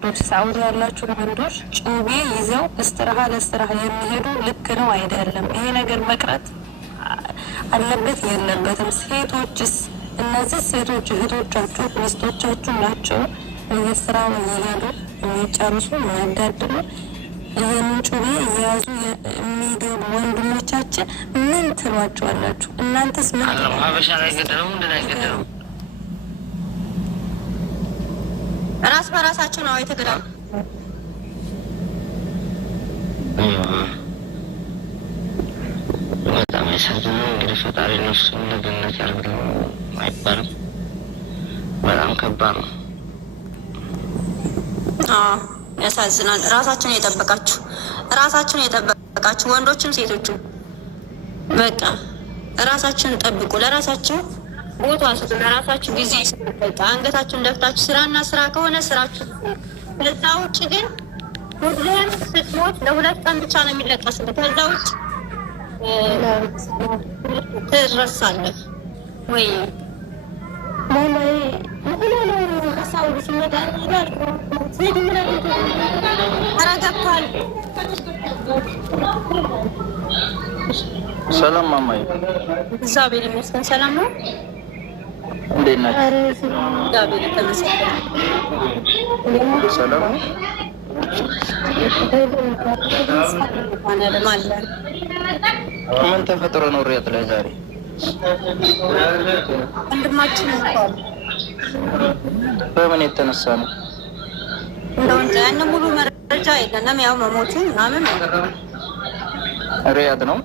ሳውዲ ያላችሁ ወንዶች ጩቤ ይዘው እስትራሃ ለእስትራሃ የሚሄዱ ልክ ነው አይደለም? ይሄ ነገር መቅረት አለበት የለበትም? ሴቶችስ እነዚህ ሴቶች እህቶቻችሁ ሚስቶቻችሁ ናቸው። በየስራ እየሄዱ የሚጨርሱ የሚያጋድሉ ይህንን ጩቤ እየያዙ የሚገቡ ወንድሞቻችን ምን ትሏቸዋላችሁ? እናንተስ ምን ሀበሻ ላይ ገደለው ምንድን አይገደለው? ራስ በራሳቸው ነው የተገዳሉ። በጣም ያሳዝነው። እንግዲህ ፈጣሪ ነፍሱን ለገነት ያርግለው አይባልም። በጣም ከባድ ነው። ያሳዝናል። ራሳችሁን የጠበቃችሁ ወንዶችም ሴቶችም በቃ ራሳችሁን ጠብቁ። ለራሳችሁ ቦታ ስጡ። ለራሳችሁ ጊዜ ስጡ። አንገታችሁን ደፍታችሁ ስራና ስራ ከሆነ ስራችሁ። ከዛ ውጭ ግን ሁሉም ስትሞት ለሁለት ቀን ብቻ ነው የሚለቀስበት። ከዛ ውጭ ትረሳለህ ወይ ተረጋግቷል። ሰላም ማማዬ። እግዚአብሔር ይመስገን ሰላም ነው። እንዴት ናችሁ? እግዚአብሔር ይመስገን ሰላም ነው። ምን ተፈጥሮ ነው ሪያድ ላይ ዛሬ? ወንድማችን እንኳን በምን የተነሳ ነው? እንደው ያን ሙሉ መረጃ የለንም። ያው መሞቱ ምናምን ሪያድ ነው።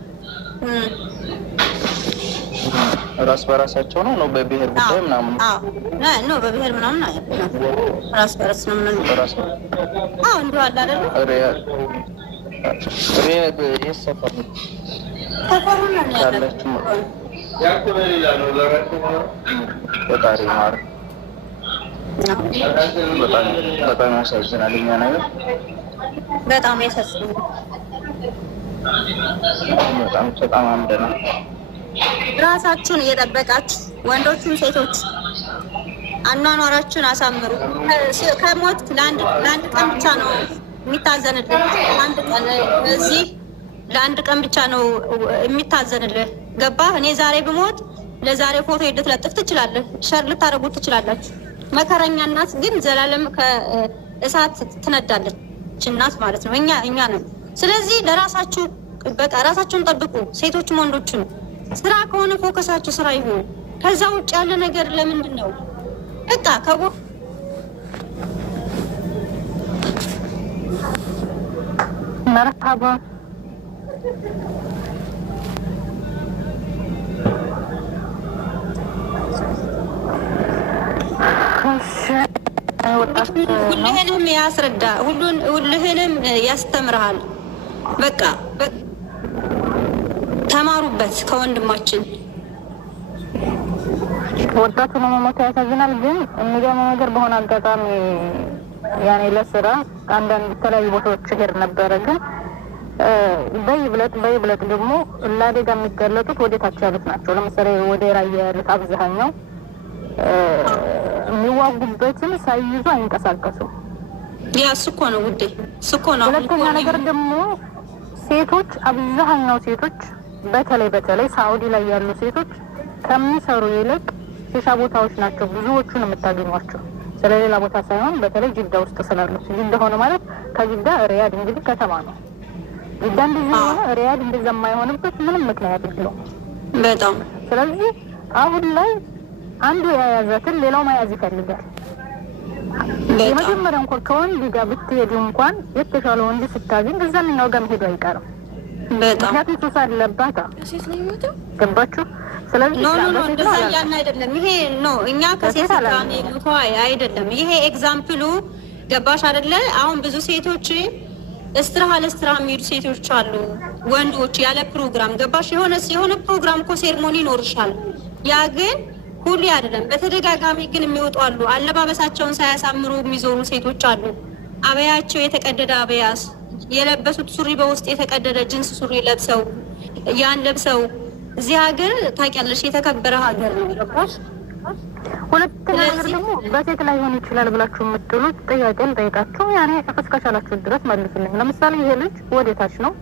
ራስ በራሳቸው ነው በብሔር ጉዳይ ምናምን? ነው በብሔር ምናምን አይደለም። ራስ በራስ ነው ምናምን በራስ እንዲሁ አለ አይደል? ሪያድ የሰፈር ነው ያለችው። ፈጣሪ ማር በጣም ያሳዝናል። እኛ ነገር በጣም ያሳዝናል። በጣም አምደናል። ራሳችሁን እየጠበቃችሁ ወንዶቹም ሴቶች አኗኗራችሁን አሳምሩ። ከሞት ለአንድ ቀን ብቻ ነው የሚታዘንልህ። አንድ ቀን እዚህ ለአንድ ቀን ብቻ ነው የሚታዘንልህ። ገባህ? እኔ ዛሬ ብሞት ለዛሬ ፎቶ ልትለጥፍ ትችላለህ፣ ሸር ልታደርጉት ትችላላችሁ። መከረኛ እናት ግን ዘላለም ከእሳት ትነዳለች እናት ማለት ነው። እኛ ነን። ስለዚህ ለራሳችሁ በቃ ራሳችሁን ጠብቁ። ሴቶችም ወንዶችም ስራ ከሆነ ፎከሳችሁ ስራ ይሁን። ከዛ ውጭ ያለ ነገር ለምንድን ነው በቃ መርሐባ ሁልህንም ያስረዳ፣ ሁልህንም ያስተምርሃል። በቃ ተማሩበት ከወንድማችን። ወጣቱ ነው መሞት ያሳዝናል። ግን የሚገርመው ነገር በሆነ አጋጣሚ ያኔ ለስራ አንዳንድ የተለያዩ ቦታዎች ሄድ ነበረ። ግን በይብለጥ ደግሞ ለአደጋ የሚጋለጡት ወደታች ያሉት ናቸው። ለምሳሌ ወደ ራያ ያሉት አብዛኛው የሚዋጉበትን ሳይይዙ አይንቀሳቀሱም። ያ እሱ ነው ውዴ፣ እሱ ነው። ሁለተኛ ነገር ደግሞ ሴቶች፣ አብዛኛው ሴቶች በተለይ ሳኡዲ ላይ ያሉ ሴቶች ከሚሰሩ ይልቅ ሺሻ ቦታዎች ናቸው ብዙዎቹን የምታገኟቸው። ስለሌላ ቦታ ሳይሆን በተለይ ጅዳ ውስጥ ስላሉት። ጅዳ ሆነ ማለት ከጅዳ ሪያድ እንግዲህ ከተማ ነው። ጅዳ እንደዚህ ሆነ ሪያድ እንደዛ የማይሆንበት ምንም ምክንያት የለውም። በጣም ስለዚህ አሁን ላይ አንዱ የያዛትን ሌላው መያዝ ይፈልጋል። የመጀመሪያ እንኳን ከወንድ ጋር ብትሄዱ እንኳን የተሻለ ወንድ ስታገኝ እዛኛው ጋር መሄዱ አይቀርም። ምክንያቱም ሱስ አለባታ። ገባችሁ? ስለዚህ እንደዛ ያን አይደለም። ይሄ ነው እኛ ከሴት ጋር ነው አይደለም። ይሄ ኤግዛምፕሉ ገባሽ አይደለ? አሁን ብዙ ሴቶች እስትራሃ ለእስትራሃ የሚሄዱ ሴቶች አሉ፣ ወንዶች ያለ ፕሮግራም ገባሽ? የሆነ ፕሮግራም እኮ ሴርሞኒ ይኖርሻል። ያ ግን ሁሌ አይደለም። በተደጋጋሚ ግን የሚወጡ አሉ። አለባበሳቸውን ሳያሳምሩ የሚዞሩ ሴቶች አሉ። አበያቸው የተቀደደ አበያስ የለበሱት ሱሪ በውስጥ የተቀደደ ጅንስ ሱሪ ለብሰው ያን ለብሰው እዚህ ሀገር ታውቂያለሽ፣ የተከበረ ሀገር ነው። ገባሽ? ሁለተኛ ነገር ደግሞ በሴት ላይ ሆን ይችላል ብላችሁ የምትሉት ጥያቄን ጠይቃችሁ ያኔ እስከቻላችሁ ድረስ መልሱልኝ። ለምሳሌ ይሄ ልጅ ወዴታች ነው?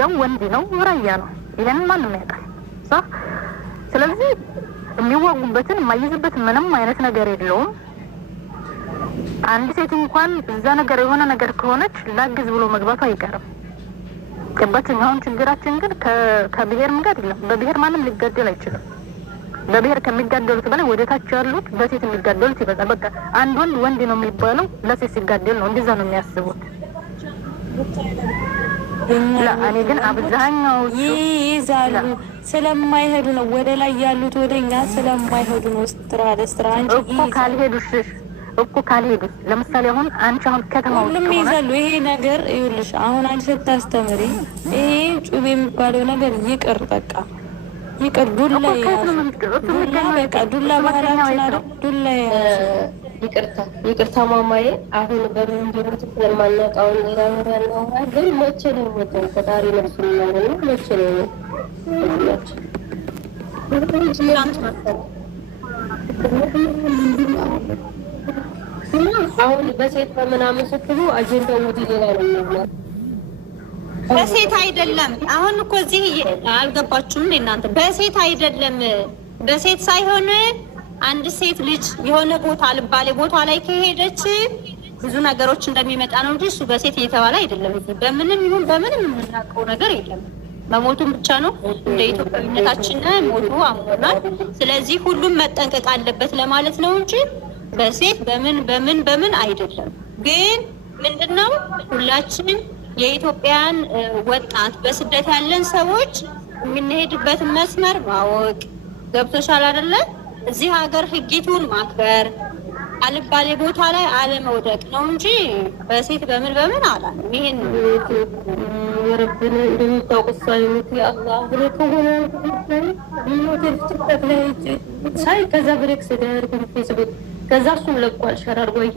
ያው ወንድ ነው፣ ራያ ነው። ይሄንን ማንም ያውቃል። صح? ስለዚህ የሚዋጉበትን የማይዝበት ምንም አይነት ነገር የለውም። አንድ ሴት እንኳን እዛ ነገር የሆነ ነገር ከሆነች ላግዝ ብሎ መግባቱ አይቀርም። ገባችሁ? አሁን ችግራችን ግን ከብሔር ጋር አይደለም። በብሔር ማንም ሊጋደል አይችልም። በብሔር ከሚጋደሉት በላይ ወደታች ያሉት በሴት የሚጋደሉት ይበዛል። በቃ አንድ ወንድ ነው የሚባለው ለሴት ሲጋደል ነው። እንደዛ ነው የሚያስቡት። እኔ ግን አብዛኛው ይይዛሉ ስለማይሄዱ ነው። ወደ ላይ ያሉት ወደኛ ስለማይሄዱ ነው። ስትራ እንጂ እኮ ካልሄዱ ለምሳሌ አሁን አንቺ አሁን ከተማው ሁሉም ይይዛሉ። ይሄ ነገር ይኸውልሽ፣ አሁን አንቺ ስታስተምሪ ይሄ ጩቤ የሚባለው ነገር ይቅር፣ በቃ ይቅር። ዱላ በቃ ዱላ ባህላችን አይደል? ዱላ ይቅርታ ማማዬ፣ አሁን በምን እንደሆነ ስለማናውቀው ሌላ ነገር ነው። ግን መቼ ነው ወጣው ፈጣሪ ነፍሱ ነው መቼ ነው አሁን በሴት በምናምን ስትሉ አጀንዳው ወደ ሌላ ነው። በሴት አይደለም። አሁን እኮ እዚህ አልገባችሁም እናንተ? በሴት አይደለም። በሴት ሳይሆን አንድ ሴት ልጅ የሆነ ቦታ አልባሌ ቦታ ላይ ከሄደች ብዙ ነገሮች እንደሚመጣ ነው እንጂ እሱ በሴት እየተባለ አይደለም። በምንም ይሁን በምንም የምናውቀው ነገር የለም። መሞቱን ብቻ ነው። እንደ ኢትዮጵያዊነታችን ሞቱ አሞናል። ስለዚህ ሁሉም መጠንቀቅ አለበት ለማለት ነው እንጂ በሴት በምን አይደለም። ግን ምንድነው ሁላችንም የኢትዮጵያን ወጣት በስደት ያለን ሰዎች የምንሄድበትን መስመር ማወቅ ገብቶሻል አይደለ? እዚህ ሀገር ህጊቱን ማክበር አልባሌ ቦታ ላይ አለመውደቅ ነው እንጂ በሴት በምን አላለም። ይሄን ወረብን እንደምታውቁት ሳይሞት ያአላህ ብሎ ከሆነ ሳይ ከዛ ብሬክ ስደር ፌስቡክ ከዛ እሱም ለቋል ሸራር ወይ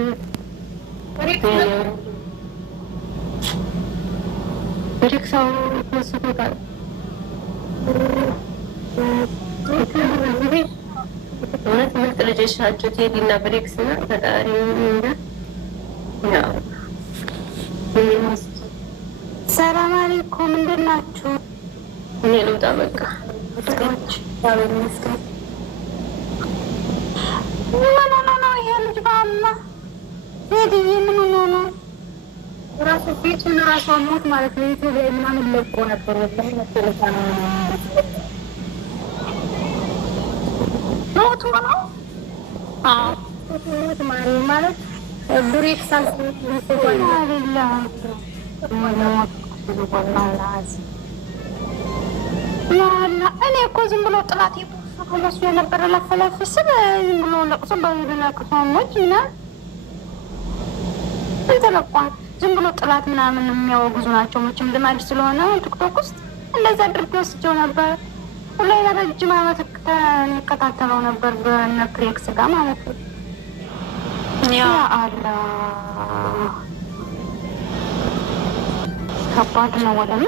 ብሬክ ሳው መስፎታል። እውነት ምርጥ ልጆች ናቸው ቴዲና ብሬክስ እና ፈጣሪ ሰላም አለይኩም፣ እንደት ናችሁ? እኔ ልውጣ በቃ ይሄ ልጅ ባላ ቴዲዬ ምን ሆኖ ነው? ራሱ ፊቱን ራሱ ሞት ማለት ነው። ዩቲዩብ ላይ ምናምን ለቆ ነበር ወላሂ መሰለታ ነው ሞቱ ነው። ሞት ማለት ብሬክስ እኔ እኮ ዝም ብሎ ጥላት መስሎ የነበረ ለፈለፍ ስል ዝም ብሎ ለቅሶ በለቅሶሞች እና እንተለቋል። ዝም ብሎ ጥላት ምናምን የሚያወግዙ ናቸው። መቼም ልማድ ስለሆነ ቲክቶክ ውስጥ እንደዛ አድርጌ ወስጄው ነበር። ሁሌ ለረጅም ዓመት እንከታተለው ነበር በእነ ብሬክስ ጋር ማለት ነው። ያ አላህ ከባድ ነው። ወደ ኖ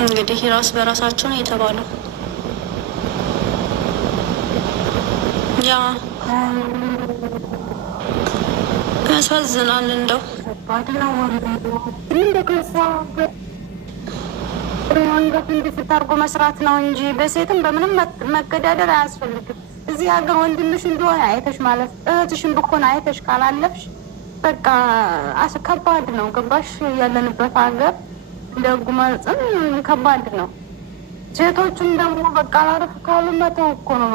እንግዲህ ራስ በራሳቸው ነው የተባለው። ያ ያሳዝናል። እንደው ከባድ ነው። እንደከሳ አንገት እንድትታርጎ መስራት ነው እንጂ በሴትም በምንም መገዳደል አያስፈልግም። እዚህ ሀገር ወንድምሽ እንደሆነ አይተሽ ማለት እህትሽን ብኮን አይተሽ ካላለፍሽ በቃ ከባድ ነው። ገባሽ? ያለንበት ሀገር እንደ ጉማጽም ከባድ ነው። ሴቶቹም ደግሞ በቃ አላረፍ ካሉ መተው እኮ ነው።